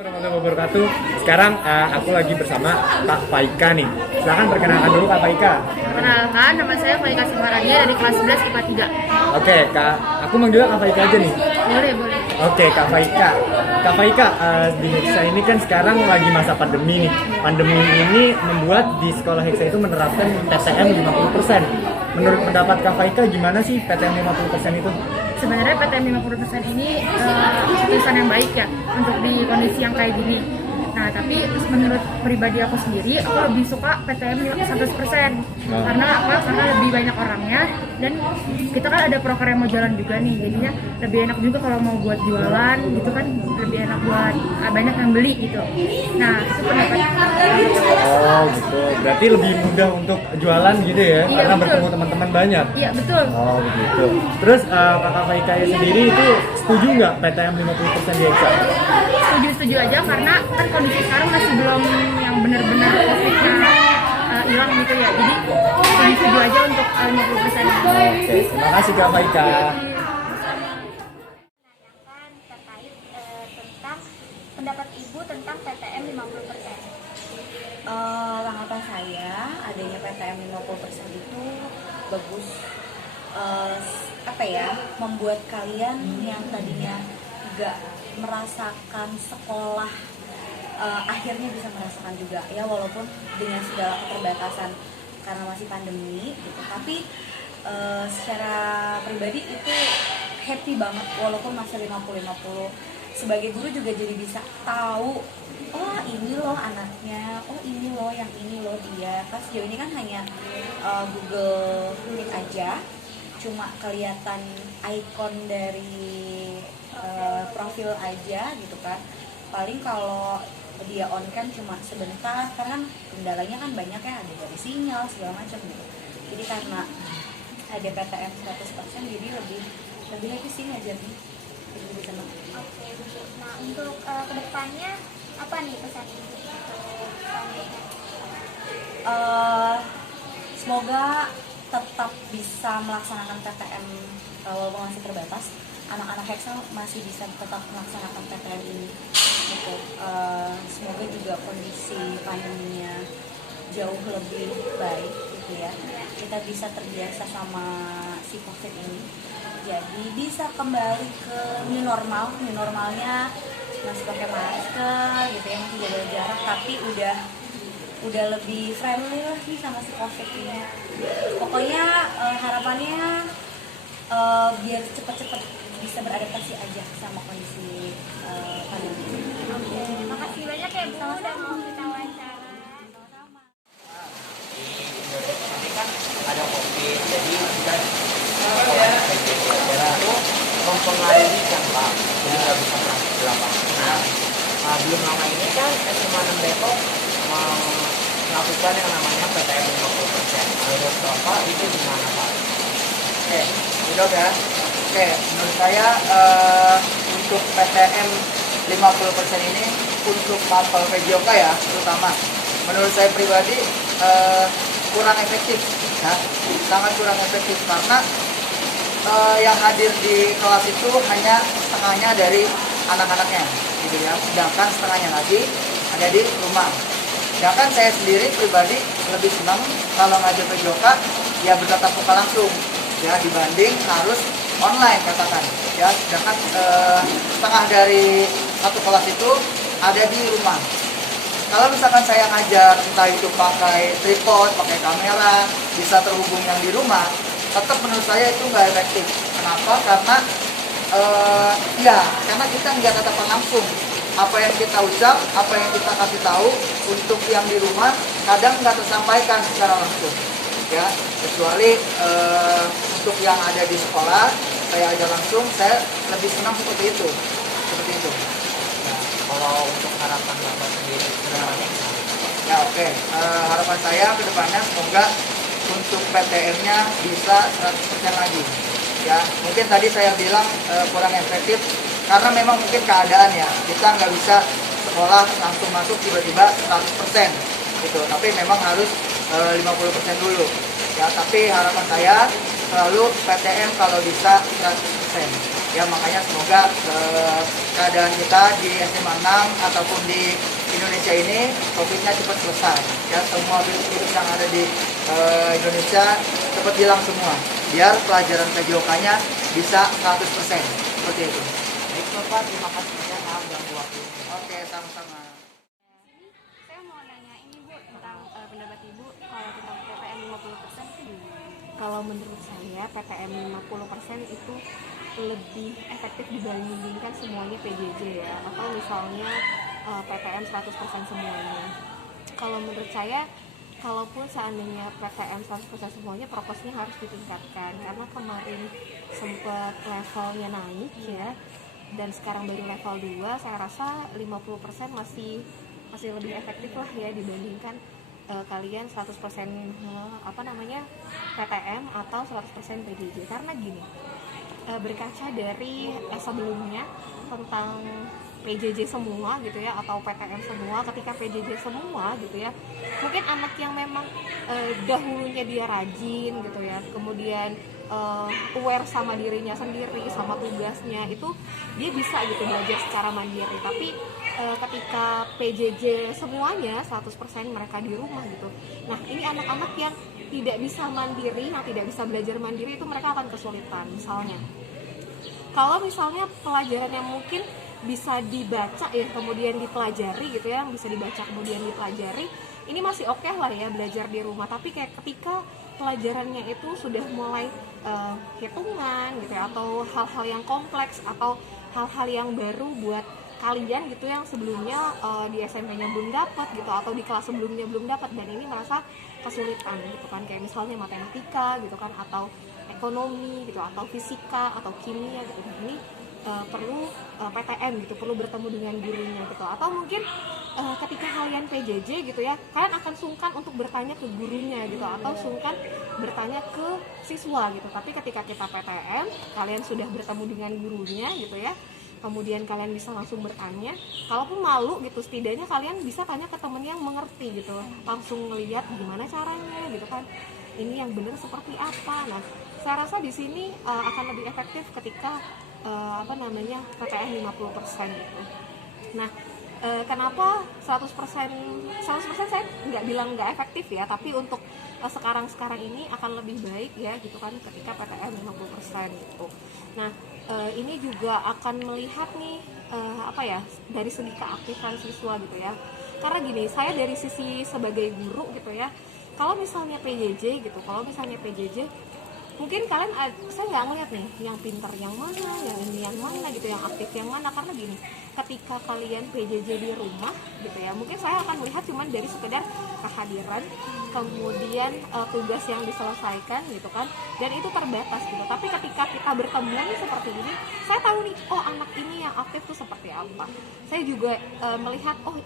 Warahmatullahi wabarakatuh. Sekarang aku lagi bersama Kak Faika nih. Silahkan perkenalkan dulu Kak Faika. Perkenalkan, nama saya Faika Simarania dari kelas 11 IPA 3. Oke, Kak, aku manggilnya Kak Faika aja nih. Boleh. Oke, Kak Faika. Kak Faika, di Hexa ini kan sekarang lagi masa pandemi nih. Pandemi ini membuat di sekolah Hexa itu menerapkan PTM 50%. Menurut pendapat Kak Faika, gimana sih PTM 50% itu? Sebenarnya PTM 50% ini keputusan yang baik ya untuk di kondisi yang kayak gini. Nah, tapi menurut pribadi aku sendiri, aku lebih suka PTM 100%. Karena apa? Karena lebih banyak orangnya dan kita kan ada proker yang mau jalan juga nih. Jadinya lebih enak juga kalau mau buat jualan gitu kan, lebih enak buat banyak yang beli gitu. Nah, itu pendapat. Oh gitu, berarti lebih mudah untuk jualan gitu ya, Iya, karena betul. bertemu teman-teman banyak. Iya, betul. Oh begitu. Terus Kakak Faika sendiri itu setuju nggak PTM 50% di Hexa? Setuju aja karena kan kondisi sekarang masih belum yang benar-benar COVID-nya hilang gitu ya. Jadi setuju aja untuk 50% ini. Oke, terima kasih Kak Faika. Menanyakan terkait tentang pendapat Ibu tentang PTM 50%. Tanggapan saya adanya PTM 50% itu bagus, membuat kalian yang tadinya nggak merasakan sekolah akhirnya bisa merasakan juga ya, walaupun dengan segala keterbatasan karena masih pandemi gitu. Tapi secara pribadi itu happy banget walaupun masih 50-50. Sebagai guru juga jadi bisa tahu, oh ini loh anaknya, oh ini loh yang ini loh dia. Pas sejauh ini kan hanya Google Meet aja, cuma kelihatan ikon dari profil aja gitu kan. Paling kalau dia on kan cuma sebentar, karena kan kendalanya kan banyak ya, ada dari sinyal segala macam gitu. Jadi karena ada PTM 100% jadi lebih happy sih ngajarnya, lebih senang. Oke, Bu. Nah, untuk kedepannya apa nih pesan Ibu untuk selanjutnya? Semoga tetap bisa melaksanakan PTM walaupun masih terbatas. Anak-anak Hexa masih bisa tetap melaksanakan PTM ini gitu. Semoga juga kondisi pandeminya jauh lebih baik gitu ya, kita bisa terbiasa sama si COVID ini, jadi bisa kembali ke new normalnya masih pakai masker gitu ya, masih jaga jarak, tapi udah lebih friendly lah sih sama si COVID ini. Pokoknya harapannya biar cepet-cepet bisa beradaptasi aja sama kondisi pandemi. Oke, makasih banyak ya Bu udah mau kita wawancara. Ini kan ada COVID, jadi kita itu mempengaruhi jangka, jadi nggak bisa masuk di lapangan. Nah, belum lama ini kan SMA 6 Depok melakukan yang namanya PTM 50%. Menurut Bapak itu gimana Pak? Oke, gitu ya. Oke, menurut saya untuk PTM 50% ini untuk mapel PJOK ya, terutama menurut saya pribadi kurang efektif, ya, sangat kurang efektif karena yang hadir di kelas itu hanya setengahnya dari anak-anaknya, gitu ya, sedangkan setengahnya lagi ada di rumah. Sedangkan saya sendiri pribadi lebih senang kalau ngajar PJOK ya bertatap muka langsung, ya, dibanding harus online katakan, ya. Sedangkan setengah dari satu kelas itu ada di rumah. Kalau misalkan saya ngajar entah itu pakai tripod, pakai kamera, bisa terhubung yang di rumah, tetap menurut saya itu nggak efektif. Kenapa? Karena karena kita nggak tatapan langsung. Apa yang kita ucap, apa yang kita kasih tahu untuk yang di rumah kadang nggak tersampaikan secara langsung, ya. Kecuali untuk yang ada di sekolah, saya ajar langsung, saya lebih senang seperti itu. Kalau untuk harapan Bapak sendiri kedepannya gimana? Ya oke. Harapan saya ke depannya semoga untuk PTM-nya bisa 100% lagi. Ya, mungkin tadi saya bilang kurang efektif karena memang mungkin keadaan ya, kita nggak bisa sekolah langsung masuk tiba-tiba 100% gitu. Tapi memang harus 50% dulu. Ya, tapi harapan saya selalu PTM kalau bisa 100%. Ya makanya semoga keadaan kita di SMA 6 ataupun di Indonesia ini COVID-nya cepat selesai. Ya semua virus yang ada di Indonesia cepat hilang semua. Biar pelajaran PJOK-nya bisa 100%. Seperti itu. Baik Bapak, terima kasih banyak maaf ganggu waktunya. Oke, sama-sama. Saya mau nanya ini Bu tentang pendapat Ibu kalau tentang PTM 50% itu gimana? Kalau menurut saya PTM 50% itu lebih efektif dibandingkan semuanya PJJ ya, atau misalnya PTM 100% semuanya. Kalau menurut saya, kalaupun seandainya PTM 100% semuanya, prokesnya harus ditingkatkan karena kemarin sempat levelnya naik ya, dan sekarang baru level 2. Saya rasa 50% masih lebih efektif lah ya dibandingkan kalian 100% PTM atau 100% PJJ. Karena gini, berkaca dari sebelumnya tentang PJJ semua gitu ya, atau PTM semua, ketika PJJ semua gitu ya, mungkin anak yang memang dahulunya dia rajin gitu ya, kemudian aware sama dirinya sendiri, sama tugasnya, itu dia bisa gitu belajar secara mandiri. Tapi ketika PJJ semuanya 100% mereka di rumah gitu, nah ini anak-anak yang tidak bisa mandiri, yang tidak bisa belajar mandiri, itu mereka akan kesulitan. Misalnya kalau misalnya pelajaran yang mungkin bisa dibaca ya kemudian dipelajari gitu ya, bisa dibaca kemudian dipelajari, ini masih oke lah ya belajar di rumah. Tapi kayak ketika pelajarannya itu sudah mulai hitungan gitu ya, atau hal-hal yang kompleks, atau hal-hal yang baru buat kalian gitu yang sebelumnya di SMP-nya belum dapat gitu, atau di kelas sebelumnya belum dapat, dan ini merasa kesulitan gitu kan, kayak misalnya matematika gitu kan, atau ekonomi gitu, atau fisika, atau kimia gitu. Nah, ini perlu PTM gitu, perlu bertemu dengan gurunya gitu. Atau mungkin ketika kalian PJJ gitu ya, kalian akan sungkan untuk bertanya ke gurunya gitu, atau sungkan bertanya ke siswa gitu. Tapi ketika kita PTM, kalian sudah bertemu dengan gurunya gitu ya, kemudian kalian bisa langsung bertanya. Kalaupun malu gitu, setidaknya kalian bisa tanya ke temen yang mengerti gitu, langsung melihat gimana caranya gitu kan, ini yang benar seperti apa. Nah, saya rasa di sini akan lebih efektif ketika PTM 50% gitu. Nah, kenapa 100% saya nggak bilang nggak efektif ya, tapi untuk sekarang ini akan lebih baik ya gitu kan ketika PTM 50% gitu. Nah, ini juga akan melihat nih dari segi keaktifan siswa gitu ya. Karena gini, saya dari sisi sebagai guru gitu ya, kalau misalnya PJJ mungkin kalian, saya nggak ngeliat nih yang pintar yang mana, yang ini yang mana gitu, yang aktif yang mana. Karena gini, ketika kalian PJJ di rumah gitu ya, mungkin saya akan melihat cuman dari sekedar kehadiran, kemudian tugas yang diselesaikan gitu kan, dan itu terbatas gitu. Tapi ketika kita bertemu nih seperti ini, saya tahu nih, oh anak ini yang aktif tuh seperti apa. Saya juga melihat, oh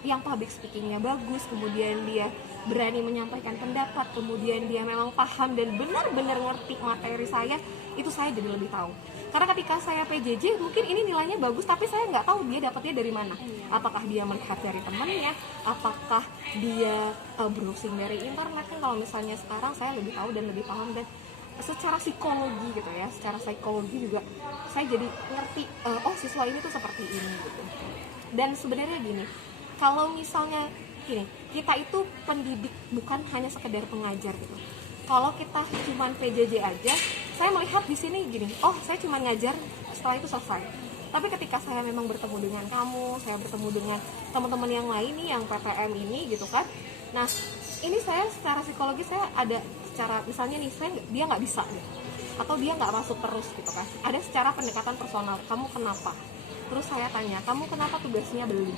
yang public speakingnya bagus, kemudian dia berani menyampaikan pendapat, kemudian dia memang paham dan benar-benar ngerti materi saya, itu saya jadi lebih tahu. Karena ketika saya PJJ mungkin ini nilainya bagus, tapi saya nggak tahu dia dapatnya dari mana. Apakah dia melihat dari temannya, apakah dia browsing dari internet. Kan kalau misalnya sekarang saya lebih tahu dan lebih paham, dan secara psikologi gitu ya, secara psikologi juga saya jadi ngerti, oh siswa ini tuh seperti ini gitu. Dan sebenarnya gini, kalau misalnya gini, kita itu pendidik, bukan hanya sekedar pengajar gitu. Kalau kita cuma PJJ aja, saya melihat di sini gini, oh saya cuma ngajar, setelah itu selesai. Tapi ketika saya memang bertemu dengan kamu, saya bertemu dengan teman-teman yang lain nih, yang PTM ini gitu kan. Nah, ini saya secara psikologi saya ada secara, misalnya nih, dia nggak bisa gitu, atau dia nggak masuk terus gitu kan. Ada secara pendekatan personal, kamu kenapa? Terus saya tanya, kamu kenapa tugasnya belum?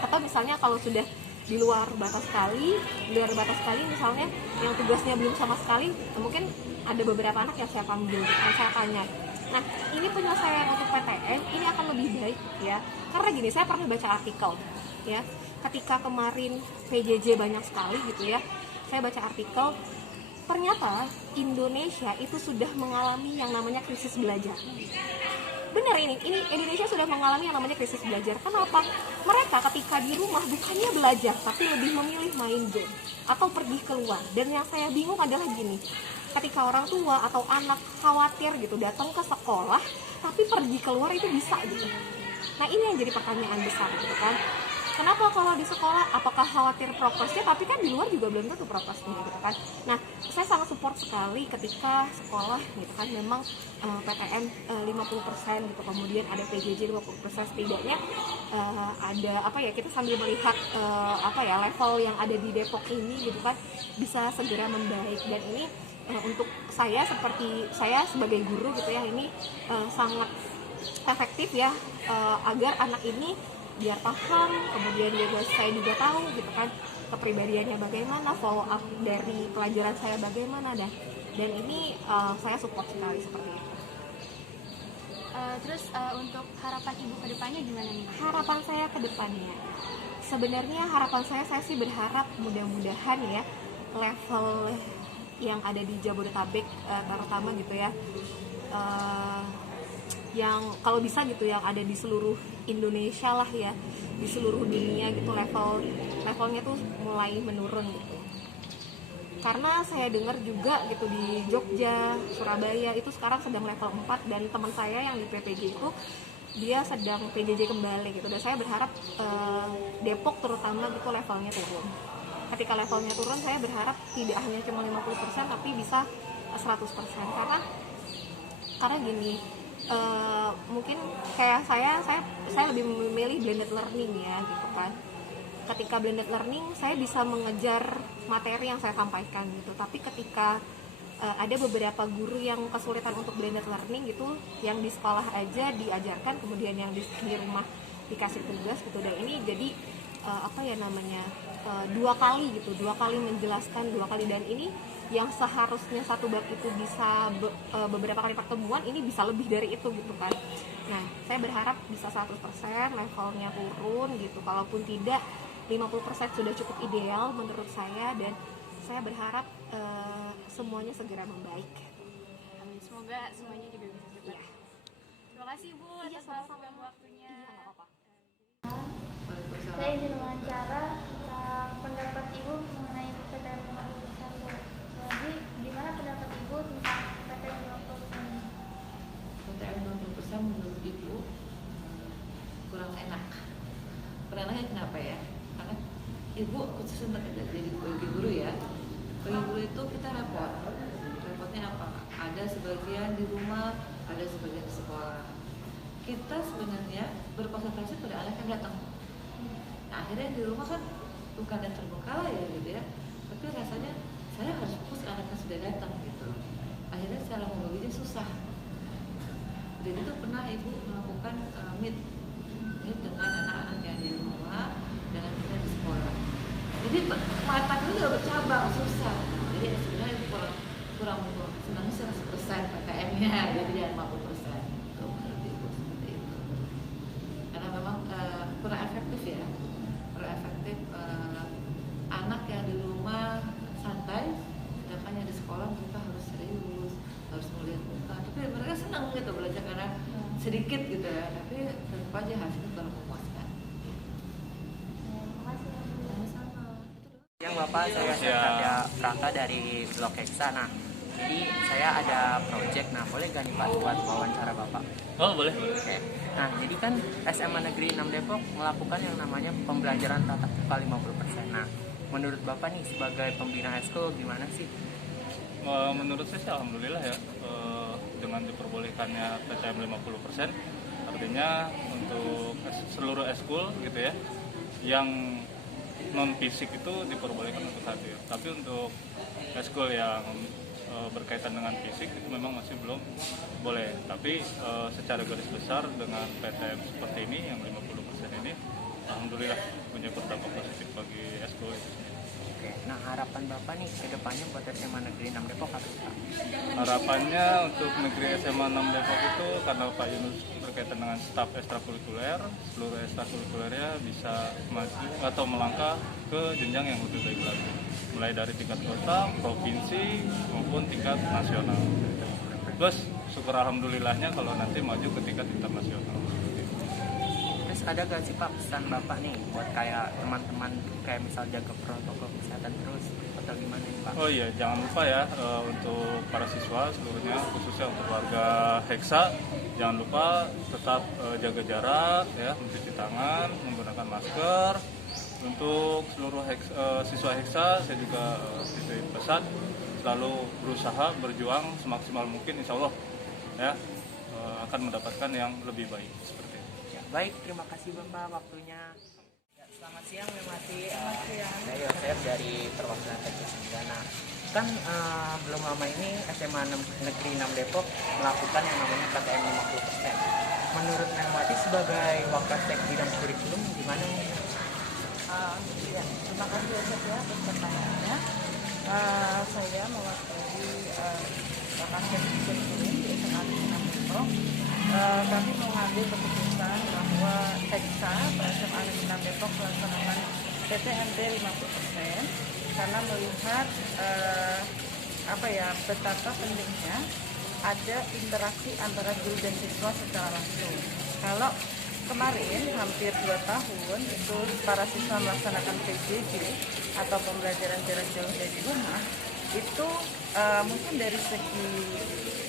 Atau misalnya kalau sudah di luar batas sekali misalnya yang tugasnya belum sama sekali, mungkin ada beberapa anak yang saya panggil, saya tanya. Nah, ini penyelesaian untuk PTN ini akan lebih baik ya, karena gini, saya pernah baca artikel ya, ketika kemarin PJJ banyak sekali gitu ya, saya baca artikel, ternyata Indonesia itu sudah mengalami yang namanya krisis belajar. Benar, ini Indonesia sudah mengalami yang namanya krisis belajar. Kenapa? Mereka ketika di rumah bukannya belajar, tapi lebih memilih main game atau pergi keluar. Dan yang saya bingung adalah gini, ketika orang tua atau anak khawatir gitu datang ke sekolah tapi pergi keluar itu bisa gitu. Nah ini yang jadi pertanyaan besar gitu kan. Kenapa kalau di sekolah, apakah khawatir prokesnya, tapi kan di luar juga belum tentu prokesnya gitu kan. Nah, saya sangat support sekali ketika sekolah gitu kan, memang PTM 50% gitu, kemudian ada PJJ 50%, setidaknya ada apa ya, kita sambil melihat apa ya, level yang ada di Depok ini gitu kan, bisa segera membaik. Dan ini untuk saya, seperti saya sebagai guru gitu ya, ini sangat efektif ya, agar anak ini biar paham, kemudian juga saya juga tahu gitu kan kepribadiannya bagaimana, follow up dari pelajaran saya bagaimana, dan ini saya support sekali seperti itu. Terus untuk harapan ibu ke depannya gimana nih? Harapan saya ke depannya, sebenarnya harapan saya sih berharap mudah-mudahan ya level yang ada di Jabodetabek terutama gitu ya, yang kalau bisa gitu yang ada di seluruh Indonesia lah ya, di seluruh dunia gitu, levelnya tuh mulai menurun gitu. Karena saya dengar juga gitu di Jogja, Surabaya itu sekarang sedang level 4, dan teman saya yang di PPJ itu dia sedang PJJ kembali gitu. Dan saya berharap Depok terutama gitu levelnya turun. Ketika levelnya turun, saya berharap tidak hanya cuma 50% tapi bisa 100%. Karena gini, mungkin kayak saya lebih memilih blended learning ya gitu kan. Ketika blended learning saya bisa mengejar materi yang saya sampaikan gitu, tapi ketika ada beberapa guru yang kesulitan untuk blended learning gitu, yang di sekolah aja diajarkan, kemudian yang di rumah dikasih tugas gitu, dan ini jadi apa ya namanya, dua kali menjelaskan, dan ini yang seharusnya satu bab itu bisa beberapa kali pertemuan, ini bisa lebih dari itu gitu kan. Nah, saya berharap bisa 100% levelnya turun gitu. Kalaupun tidak, 50% sudah cukup ideal menurut saya, dan saya berharap semuanya segera membaik. Amin. Semoga semuanya juga bisa cepat. Iya. Terima kasih Bu atas waktunya. Iya, nggak apa-apa. Saya ingin wawancara tentang pendapat Ibu mengenai PTM 50%. Jadi, gimana pendapat Ibu tentang PTM 50% ini? PTM 60% menurut Ibu kurang enak. Kurang enaknya kenapa ya? Karena Ibu khusus untuk jadi guru ya. Bagi guru itu kita repot. Repotnya apa? Ada sebagian di rumah, ada sebagian di sekolah. Kita sebenarnya berkonsentrasi pada anak yang datang. Nah, akhirnya di rumah kan bukan yang terbengkalai ya gitu ya. Tapi rasanya saya harus fokus ke anak yang sudah datang gitu. Akhirnya secara membaginya susah. Dan itu pernah Ibu melakukan meet dengan anak-anak yang di rumah, dengan kita di sekolah. Jadi mata itu udah bercabang, susah. Jadi sebenarnya Ibu kurang senangnya 100% PTM-nya, jadi jangan 50%. Itu menurut Ibu seperti itu. Karena memang kurang efektif ya, kurang efektif. Anak yang di rumah santai, sedangkan yang di sekolah mereka harus serius, harus melihat muka. Tapi mereka senang gitu belajar karena sedikit gitu ya, tapi tentu aja hasilnya kurang memuaskan. Sama-sama. Yang Bapak, saya Satya Praka dari Blok Hexa. Nah, jadi saya ada project. Nah, boleh gak nih Pak buat wawancara Bapak? Oh, boleh. Oke. Nah, jadi kan SMA Negeri 6 Depok melakukan yang namanya pembelajaran tatap muka 50%. Nah, menurut Bapak nih sebagai pembina eskul gimana sih? Menurut saya sih alhamdulillah ya, dengan diperbolehkannya PTM 50%, artinya untuk seluruh eskul gitu ya, yang non fisik itu diperbolehkan untuk hadir. Tapi untuk eskul yang berkaitan dengan fisik itu memang masih belum boleh. Tapi secara garis besar dengan PTM seperti ini yang 50% ini, alhamdulillah punya berdampak positif bagi eskul itu sendiri. Oke. Nah, harapan Bapak nih ke depannya buat SMA Negeri 6 Depok apa sih, Pak? Harapannya untuk negeri SMA 6 Depok itu, karena Pak Yunus berkaitan dengan staf ekstrakurikuler, seluruh ekstrakurikulernya bisa maju atau melangkah ke jenjang yang lebih baik lagi, mulai dari tingkat kota, provinsi maupun tingkat nasional. Terus syukur alhamdulillahnya kalau nanti maju ke tingkat internasional. Terus ada gak sih Pak pesan Bapak nih buat kayak teman-teman kayak misal jaga protokol kesehatan terus atau gimana nih Pak? Oh iya, jangan lupa ya untuk para siswa seluruhnya, khususnya untuk warga Hexa, jangan lupa tetap jaga jarak, ya, mencuci tangan, menggunakan masker. Untuk seluruh siswa Hexa, saya juga titip pesan selalu berusaha berjuang semaksimal mungkin, insya Allah ya akan mendapatkan yang lebih baik seperti itu. Ya, baik, terima kasih Bapak waktunya. Ya, selamat siang Memati. Saya Yosef dari perwakilan Hexa Senggana. Kan belum lama ini SMA Negeri 6 Depok melakukan yang namanya PTM 50%. Menurut Memati sebagai Wakasek bidang kurikulum gimana nih? Ya, terima kasih Yosef ya atas pertanyaannya. Saya mewakili Wakasek kurikulum di SMA Negeri 6 Depok. Kami mengambil keputusan bahwa Hexa SMA Negeri 6 Depok melaksanakan PTMT 50% karena melihat betapa pentingnya ada interaksi antara guru dan siswa secara langsung. Kalau kemarin hampir 2 tahun itu para siswa melaksanakan PJJ atau pembelajaran jarak jauh dari rumah, itu mungkin dari segi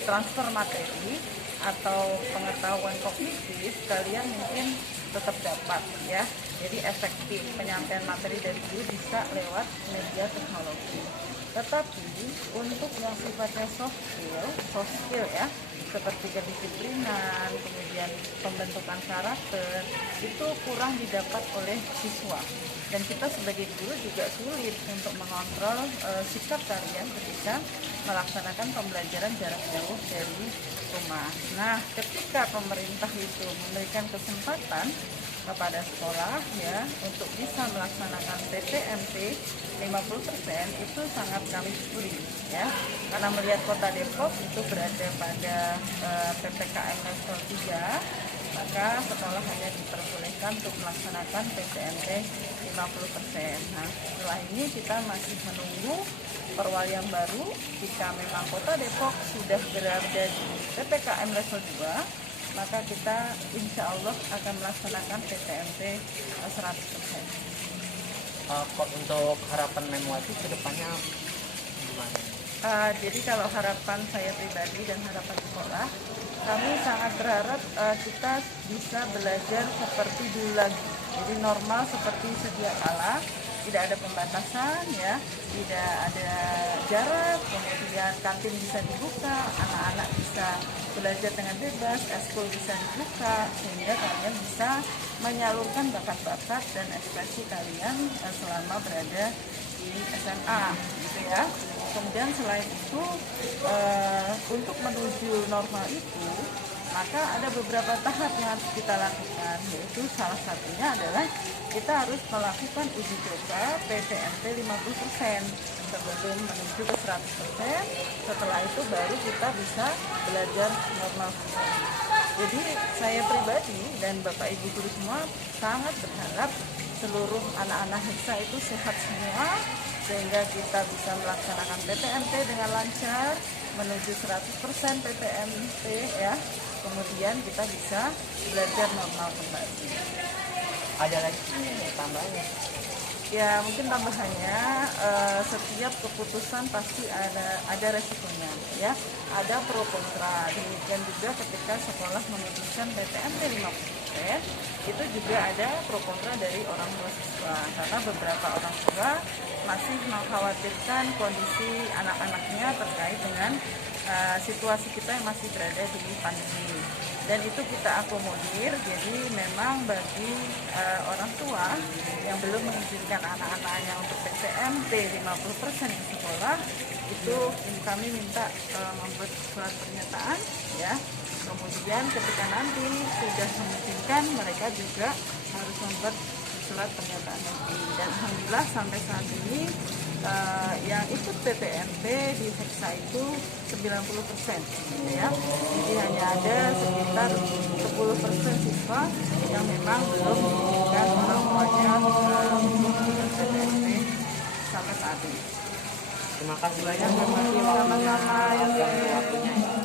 transfer materi atau pengetahuan kognitif kalian mungkin tetap dapat ya. Jadi efektif penyampaian materi dari guru bisa lewat media teknologi. Tetapi untuk yang sifatnya soft skill ya, seperti kedisiplinan, kemudian pembentukan karakter, itu kurang didapat oleh siswa. Dan kita sebagai guru juga sulit untuk mengontrol sikap kalian ketika melaksanakan pembelajaran jarak jauh dari rumah. Nah, ketika pemerintah itu memberikan kesempatan kepada sekolah ya untuk bisa melaksanakan PTMT 50% itu sangat kami syukuri ya, karena melihat Kota Depok itu berada pada PPKM level 3, maka sekolah hanya diperbolehkan untuk melaksanakan PTMT 50%. Nah, setelah ini kita masih menunggu perwalian baru. Jika memang Kota Depok sudah berada di PPKM level 2, maka kita insya Allah akan melaksanakan PTMT 100%. Kok untuk harapan Memwati ke depannya gimana? Jadi kalau harapan saya pribadi dan harapan sekolah, kami sangat berharap kita bisa belajar seperti dulu lagi. Jadi normal seperti sedia kala, tidak ada pembatasan ya, tidak ada jarak, kemudian kantin bisa dibuka, anak-anak bisa belajar dengan bebas, eskul bisa dibuka, sehingga kalian bisa menyalurkan bakat-bakat dan ekspresi kalian selama berada di SMA gitu ya. Kemudian selain itu untuk menuju normal itu, maka ada beberapa tahap yang harus kita lakukan, yaitu salah satunya adalah kita harus melakukan uji coba PTMT 50% sebelum menuju ke 100%. Setelah itu baru kita bisa belajar normal. Jadi saya pribadi dan Bapak Ibu guru semua sangat berharap seluruh anak-anak Hexa itu sehat semua, sehingga kita bisa melaksanakan PTMT dengan lancar menuju 100% PTMT ya. Kemudian kita bisa belajar normal kembali. Ada lagi tambahannya? Ya mungkin tambahannya setiap keputusan pasti ada resikonya ya, ada pro kontra. Demikian juga ketika sekolah memutuskan PTMT 50%, itu juga ada pro kontra dari orang tua siswa, karena beberapa orang tua masih mengkhawatirkan kondisi anak-anaknya terkait dengan situasi kita yang masih berada di pandemi. Dan itu kita akomodir, jadi memang bagi orang tua yang belum mengizinkan anak-anaknya untuk PTMT 50% di sekolah, itu kami minta membuat surat pernyataan ya. Kemudian ketika nanti sudah memungkinkan, mereka juga harus membuat surat pernyataan lagi. Dan alhamdulillah sampai saat ini yang ikut PTMT di Hexa itu 90% ya. Jadi hanya ada sekitar 10% siswa yang memang belum mengizinkan orang tuanya untuk PTMT sampai saat ini. Terima kasih banyak Memwati. Sama-sama. Waktunya.